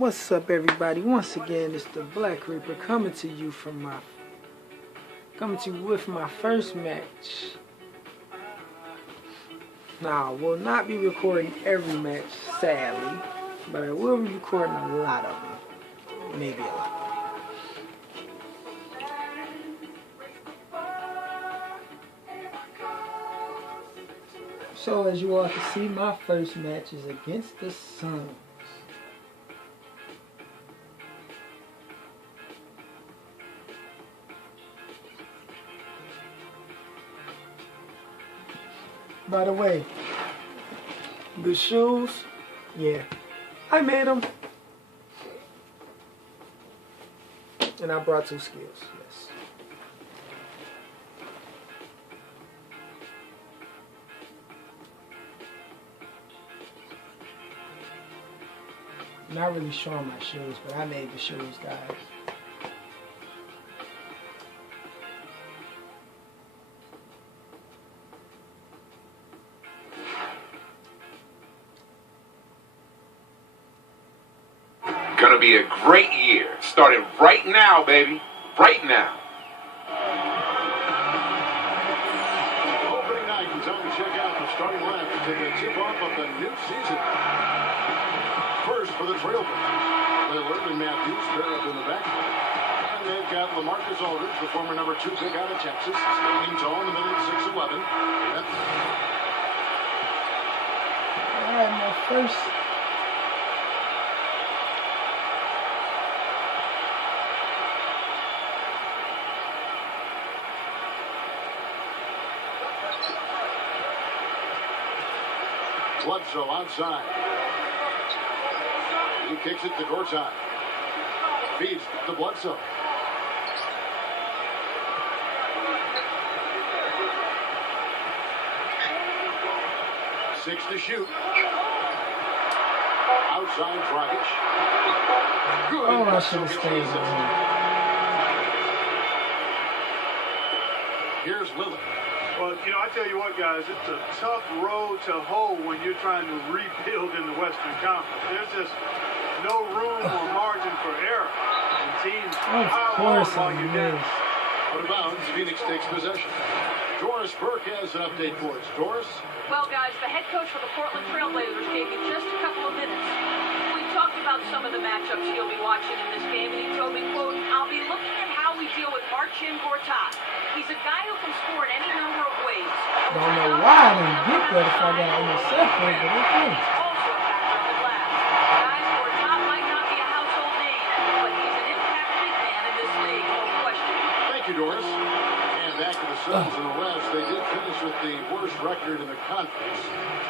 What's up, everybody? Once again, it's the Black Reaper coming to you with my first match. Now, I will not be recording every match, sadly, but I will be recording a lot of them, maybe a lot. So, as you all can see, my first match is against the Suns. By the way, the shoes, yeah, I made them. And I brought 2 skills, yes. Not really showing my shoes, but I made the shoes, guys. Gonna be a great year. Starting right now, baby. Right now. Opening night, and time to check out the starting lineup to take a tip-off of the new season. First for the Trailblazers, Lillard and Matthews pair up in the back. And they've got LaMarcus Aldridge, the former number 2 pick out of Texas, standing tall in the middle at 6'11". All right, my first. Bledsoe outside. He kicks it to Gortat. Feeds to Bledsoe. Six to shoot. Outside Dragic. Good. Oh, I should have stayed with him. Here's Lillard. Well, I tell you what, guys, it's a tough road to hoe when you're trying to rebuild in the Western Conference. There's just no room or margin for error. And teams pile on while you're down. Out of bounds, Phoenix takes possession. Doris Burke has an update for us. Doris? Well, guys, the head coach for the Portland Trailblazers gave me just a couple of minutes. We talked about some of the matchups he'll be watching in this game, and he told me, quote, "I'll be looking at how we deal with Marcin Gortat. He's a guy who can score in any number of ways." Don't know why I didn't get that if I got intercepted, but okay. Also a factor in the glass. Guys, Gortat might not be a household name, but he's an impact big man in this league, no question. Thank you, Doris. And back to the Suns in the West. They did finish with the worst record in the conference.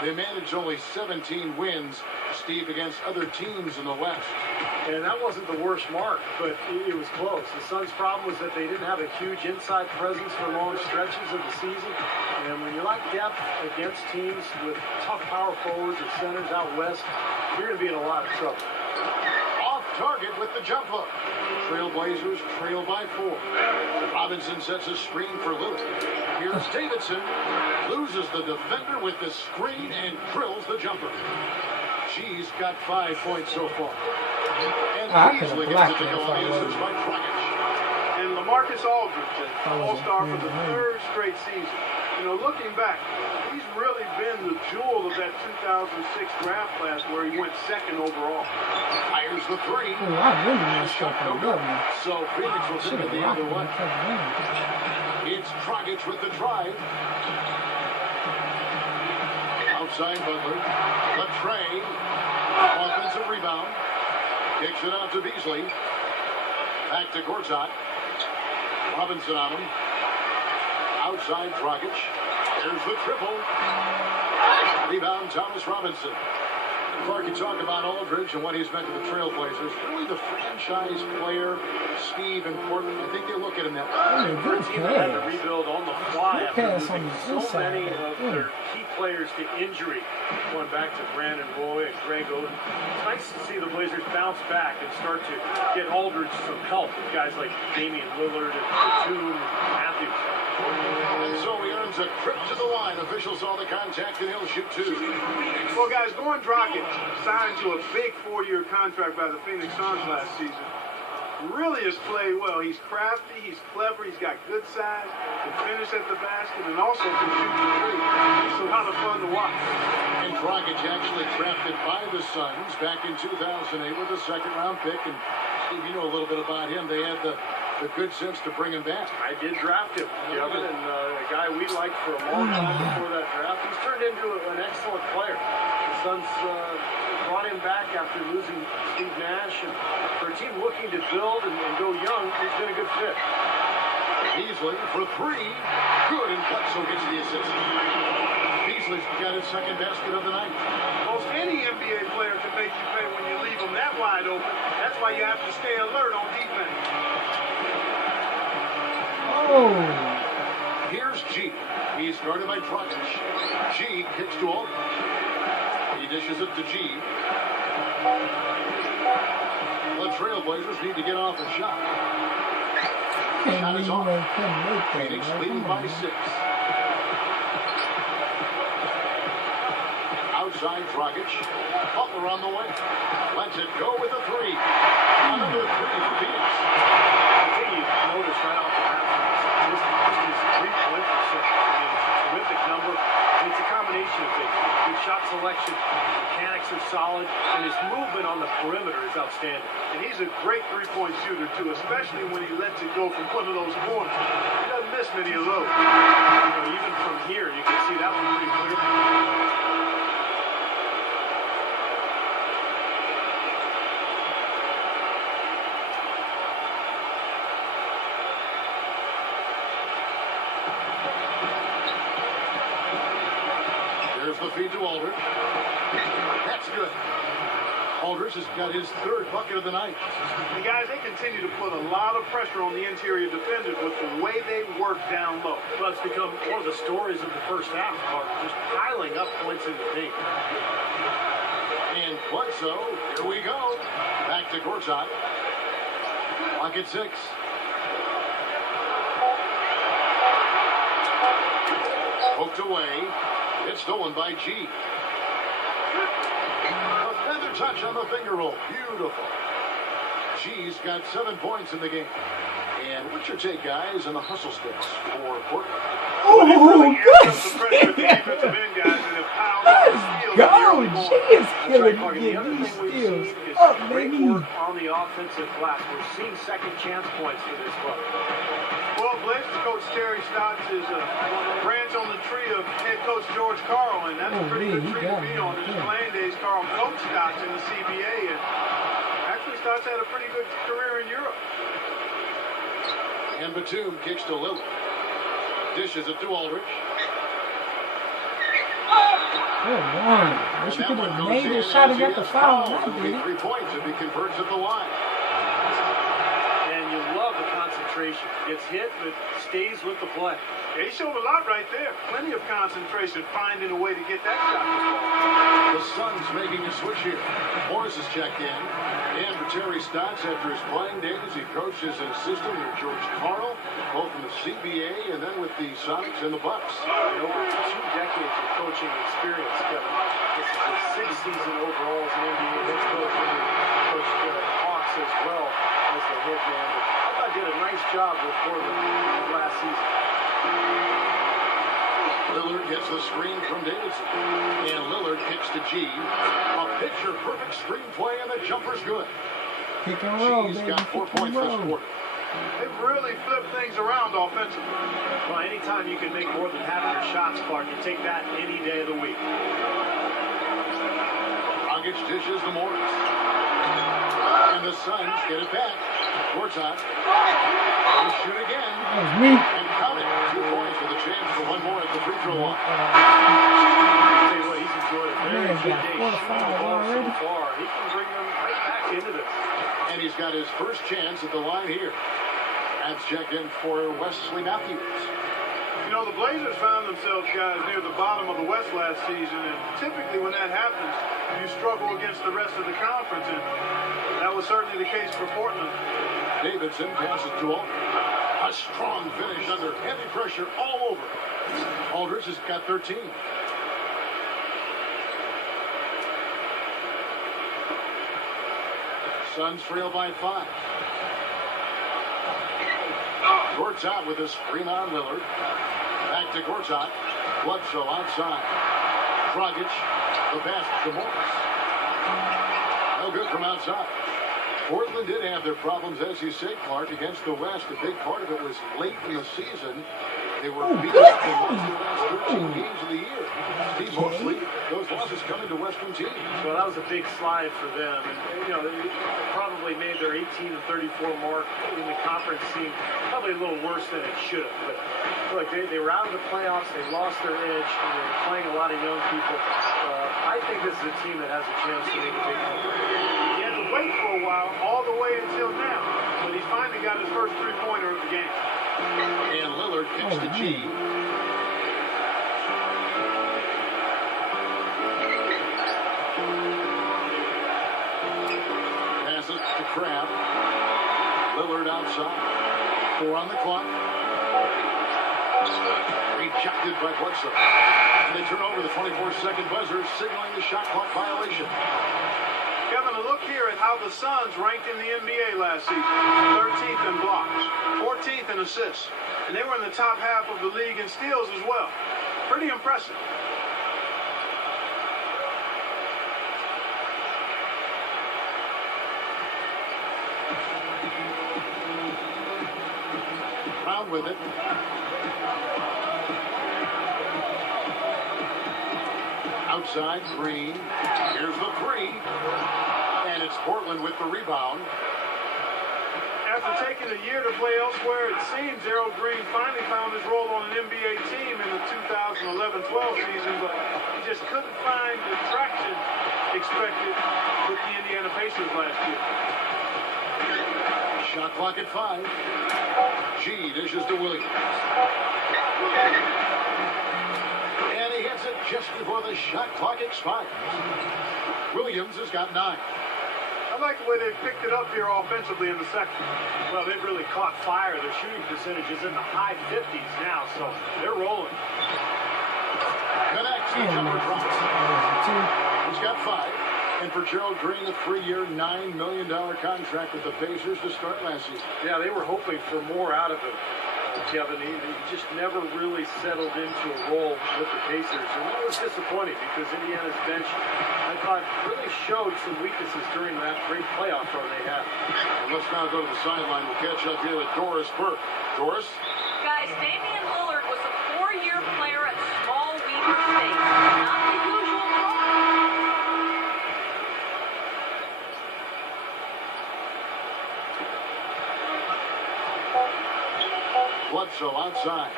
They managed only 17 wins, Steve, against other teams in the West. And that wasn't the worst mark, but it was close. The Suns' problem was that they didn't have a huge inside presence for long stretches of the season. And when you lack depth against teams with tough power forwards and centers out west, you're going to be in a lot of trouble. Off target with the jump hook. Trailblazers trail by 4. Robinson sets a screen for Lillard. Here's Davidson. Loses the defender with the screen and drills the jumper. She's got 5 points so far. And easily gets it to go on the assist by Dragic. And LaMarcus Aldridge, an all-star for the 3rd straight season. Looking back, he's really been the jewel of that 2006 draft class where he went 2nd overall. Fires the 3. Oh, I really messed up on that one. So Phoenix will take it the other way. It's Dragic with the drive. Outside Butler. The trade. Offensive rebound. Kicks it out to Beasley. Back to Gortat. Robinson on him. Outside Dragic. There's the triple. Rebound Thomas Robinson. Clark, you talk about Aldridge and what he's meant to the Trailblazers. Really the franchise player, Steve and Portland. I think they look at him that way. Good Team had to pass. rebuild on the fly Good after pass on losing the so inside. many of their key players to injury. Going back to Brandon Roy and Greg Oden. It's nice to see the Blazers bounce back and start to get Aldridge some help with guys like Damian Lillard and Batum and Matthews. And so he earns a trip to the line. Officials saw the contact, and he'll shoot two. Well, guys, Goran Dragic signed to a big 4-year contract by the Phoenix Suns last season. Really has played well. He's crafty, he's clever, he's got good size, can finish at the basket, and also can shoot the three. He's a lot of fun to watch. And Dragic actually drafted by the Suns back in 2008 with a second-round pick. And Steve, you know a little bit about him. They had the good sense to bring him back. I did draft him, Kevin, and a guy we liked for a long time before that draft. He's turned into an excellent player. The Suns brought him back after losing Steve Nash, and for a team looking to build and go young, he's been a good fit. Beasley for three. Good, and Bledsoe gets the assist. Beasley's got his second basket of the night. Most any NBA player can make you pay when you leave them that wide open. That's why you have to stay alert on defense. Oh. Here's G. He's guarded by Dragic. G kicks to Aldridge. He dishes it to G. The Trailblazers need to get off a shot. Shot is off. Phoenix leading by 6. Outside Dragic. Butler on the way. Lets it go with a 3. Another 3 for Phoenix. I think you notice right off the bat, this is 3-point percent. I mean, it's a terrific number. And it's a combination of things. Good shot selection, mechanics are solid, and his movement on the perimeter is outstanding. And he's a great three-point shooter, too, especially when he lets it go from one of those corners. He doesn't miss many of those. You know, even from here, you can see that one pretty clear. There's the feed to Aldridge. That's good. Aldridge has got his third bucket of the night. And guys, they continue to put a lot of pressure on the interior defenders with the way they work down low. Well, it's become one of the stories of the first half, Mark, just piling up points in the paint. And Bledsoe, here we go. Back to courtside. Clock at 6. Poked away. It's stolen by G. A feather touch on the finger roll. Beautiful. G's got 7 points in the game. And what's your take, guys, on the hustle sticks for Portland? Well, they really amped up the Oh, pressure at the defensive end, guys, and have piled up the steals in the early Go! going. She is That's killing right, Mark. And me. the other These thing we've steals. seen is Up, great baby. work on the offensive glass. We're seeing second chance points for this club. Well, Blazers coach Terry Stotts is a branch on the tree of head coach George Karl, and that's a pretty good tree to be on. In his playing days, Karl coached Stotts in the CBA, and actually Stotts had a pretty good career in Europe. And Batum kicks to Lillard. Dishes it to Aldridge. Good one. Wish you could have made this shot and got the foul. It'll be 3 points if he converts at the line. And you love the concentration. Gets hit, but stays with the play. Yeah, he showed a lot right there. Plenty of concentration, finding a way to get that shot to fall. The Suns making a switch here. Morris has checked in. And for Terry Stotts, after his playing days, he coached as an assistant with George Karl, both in the CBA and then with the Sonics and the Bucks. And over 2 decades of coaching experience, Kevin. This is his 6th season overall as an NBA head coach. And he coached Hawks as well as the head man. But I thought he did a nice job with Portland last season. Lillard gets the screen from Davidson. And Lillard kicks to G. A picture-perfect screen play, and the jumper's good. Pick and roll, G's baby. got 4 Pick and points this roll. quarter. They've really flipped things around offensively. Well, anytime you can make more than half your shots, Clark, you take that any day of the week. Dragic dishes to Morris. And the Suns get it back. Courtside. They shoot again. That was me. And count it. 2 points with a chance for one more at the free throw line. I'll tell you what, he's enjoyed a very Man, good got day 4 shooting the fouls ball so already. far. He can bring them right back into this. And he's got his first chance at the line here. That's checked in for Wesley Matthews. You know, the Blazers found themselves, guys, near the bottom of the West last season, and typically when that happens, you struggle against the rest of the conference, and that was certainly the case for Portland. Davidson passes to Aldridge. A A strong finish under heavy pressure all over. Aldridge has got 13. Suns trail by 5. Gortat with his screen on Lillard. Back to Gortat. Bledsoe outside. Dragic. The pass to Morris. No good from outside. Portland did have their problems, as you said, Clark, against the West. A big part of it was late in the season. They were beat up and lost their last 13 games of the year. Steve, mostly those losses coming to Western teams. Well, that was a big slide for them. And, you know, they probably made their 18-34 mark in the conference seem probably a little worse than it should have. But look, they were out of the playoffs. They lost their edge. And they were playing a lot of young people. I think this is a team that has a chance to make a big run. He had to wait for a while, all the way until now. But he finally got his first three-pointer of the game. And Lillard kicks to G. Passes to Crab. Lillard outside. 4 on the clock. Rejected by Bledsoe. And they turn over the 24-second buzzer, signaling the shot clock violation. Kevin, a look here at how the Suns ranked in the NBA last season. 13th in blocks, 14th in assists, and they were in the top half of the league in steals as well. Pretty impressive. Brown with it. Outside, Green. Here's the 3. And it's Portland with the rebound. After taking a year to play elsewhere, it seems Gerald Green finally found his role on an NBA team in the 2011-12 season, but he just couldn't find the traction expected with the Indiana Pacers last year. Shot clock at 5. G dishes to Williams. And he hits it just before the shot clock expires. Williams has got 9. I like the way they picked it up here offensively in the second. Well, they've really caught fire. Their shooting percentage is in the high 50s now, so they're rolling. Connects the jumper drop. He's got 5. And for Gerald Green, a 3-year, $9 million contract with the Pacers to start last season. Yeah, they were hoping for more out of him, Kevin. He just never really settled into a role with the Pacers. And that was disappointing because Indiana's bench, I thought, really showed some weaknesses during that great playoff run they had. And let's now go to the sideline. We'll catch up here with Doris Burke. Doris? Guys, Damian Lillard was a 4-year player at Small Weaver State. Not the usual role. Bledsoe outside.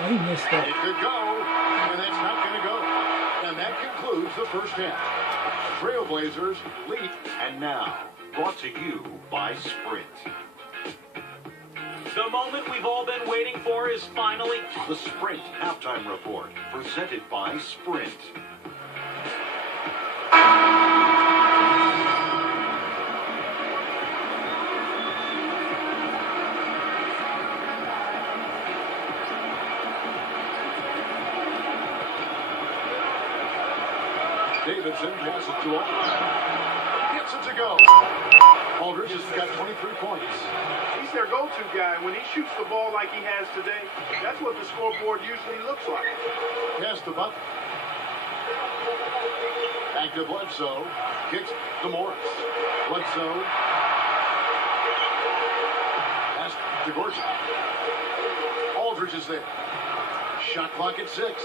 Oh, he missed that. It could go, and that's not going to go. And that concludes the first half. Trailblazers lead. And now, brought to you by Sprint. The moment we've all been waiting for is finally the Sprint halftime report, presented by Sprint. Davidson passes to Aldridge. Gets it to go. Aldridge has got 23 points. He's their go-to guy. When he shoots the ball like he has today, that's what the scoreboard usually looks like. Pass to Butler. Back to Bledsoe. Kicks to Morris. Bledsoe. Pass to Gorsuch. Aldridge is there. Shot clock at 6.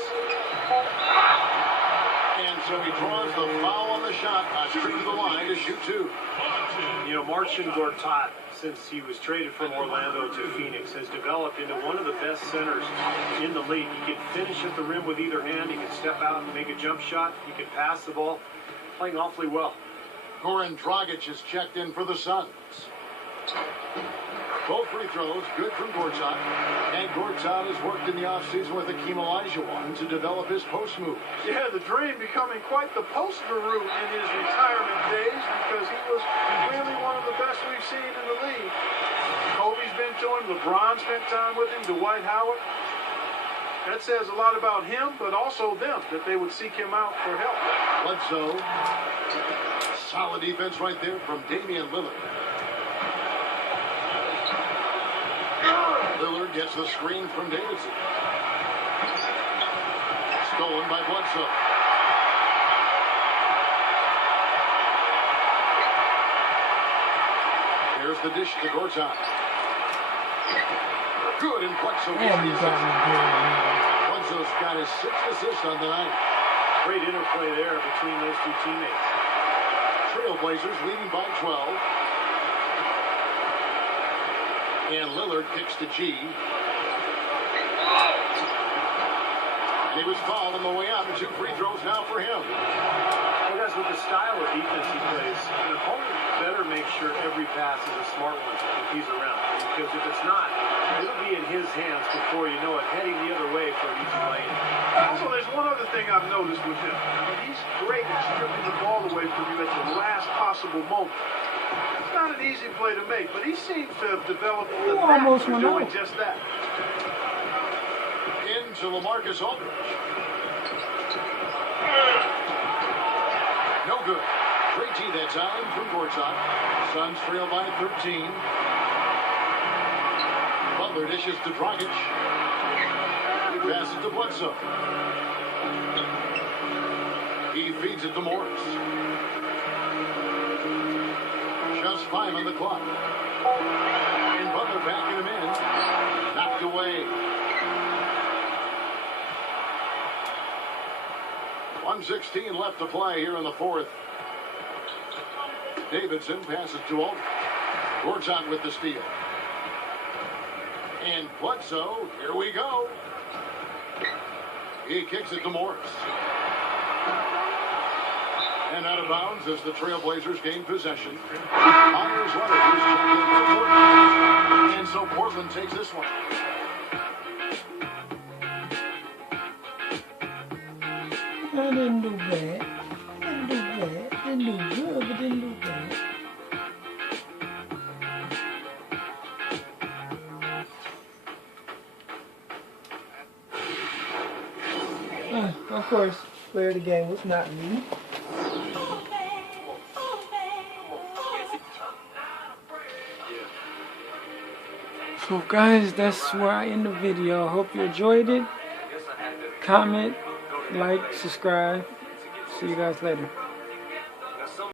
And so he draws the foul on the shot, straight to the line to shoot 2. You know, Marcin Gortat, since he was traded from Orlando to Phoenix, has developed into one of the best centers in the league. He can finish at the rim with either hand. He can step out and make a jump shot. He can pass the ball. Playing awfully well. Goran Dragic is checked in for the Suns. Both free throws, good from Gortat. And Gortat has worked in the offseason with Hakeem Olajuwon to develop his post move. Yeah, the Dream becoming quite the post guru in his retirement days because he was really one of the best we've seen in the league. Kobe's been to him. LeBron spent time with him. Dwight Howard. That says a lot about him, but also them, that they would seek him out for help. Bledsoe. Solid defense right there from Damian Lillard. Lillard gets the screen from Davidson. Stolen by Bledsoe. Here's the dish to Gortat. Good, and Bledsoe gets the assist. Bledsoe's got his 6th assist on the night. Great interplay there between those two teammates. Trailblazers leading by 12. And Lillard kicks to G. And he was fouled on the way out. 2 free throws now for him. Well, guys, with the style of defense he plays, an opponent better make sure every pass is a smart one if he's around. Because if it's not, it'll be in his hands before you know it, heading the other way for an easy lay-in. Also, there's one other thing I've noticed with him. He's great at stripping the ball away from you at the last possible moment. It's not an easy play to make, but he seems to have developed the knack for doing just that. Into LaMarcus Aldridge. No good. Great G that time from Gortat. Suns trail by 13. Butler dishes to Dragic. He passes to Bledsoe. He feeds it to Morris. Just 5 on the clock. And Butler backing him in. Knocked away. 1:16 left to play here in the 4th. Davidson passes to Aldridge. Gortat with the steal. And Bledsoe, here we go. He kicks it to Morris. And out of bounds as the Trailblazers gain possession. Myers Leonard is checked in for Portland. And so Portland takes this one. I didn't do bad. Didn't do bad. Didn't do good, but didn't do bad. Of course, player of the game was not me. So guys, that's where I end the video. I hope you enjoyed it. Comment, like, subscribe. See you guys later.